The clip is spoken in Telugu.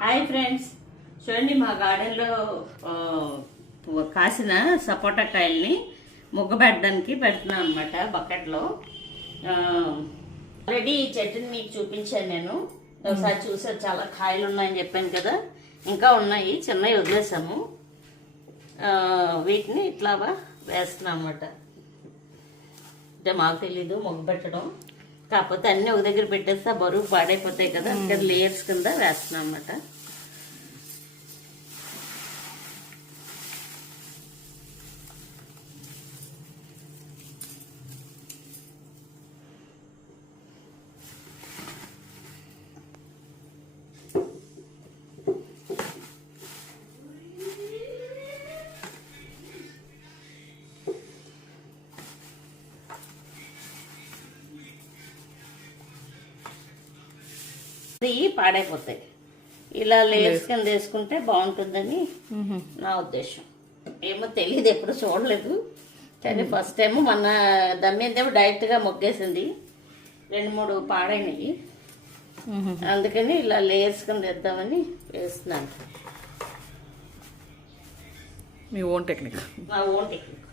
హాయ్ ఫ్రెండ్స్, చూడండి మా గార్డెన్లో కాసిన సపోటా కాయల్ని ముగ్గబెట్టడానికి పెడుతున్నాను అనమాట బకెట్లో. ఆల్రెడీ ఈ చెట్టుని మీకు చూపించాను నేను ఒకసారి. చూసారు, చాలా కాయలు ఉన్నాయని చెప్పాను కదా, ఇంకా ఉన్నాయి, చిన్నవి వదిలేసాము. వీటిని ఇట్లా వేస్తున్నాం అన్నమాట. అంటే మాకు తెలీదు ముగ్గబెట్టడం, కాకపోతే అన్నీ ఒక దగ్గర పెట్టేస్తే బరువు పాడైపోతాయి కదా, ఇక్కడ లేయర్స్ కింద వేస్తున్నాం అన్నమాట. పాడైపోతాయి, ఇలా లేయర్స్ కింద వేసుకుంటే బాగుంటుందని నా ఉద్దేశం. ఏమో తెలియదు, ఎప్పుడు చూడలేదు, కానీ ఫస్ట్ టైం మన దమ్మేదేమో డైరెక్ట్గా మొగ్గేసింది, 2-3 పాడైనవి. అందుకని ఇలా లేయర్స్ కింద వేద్దామని వేస్తున్నాను. మీ ఓన్ టెక్నిక్. నా ఓన్ టెక్నిక్.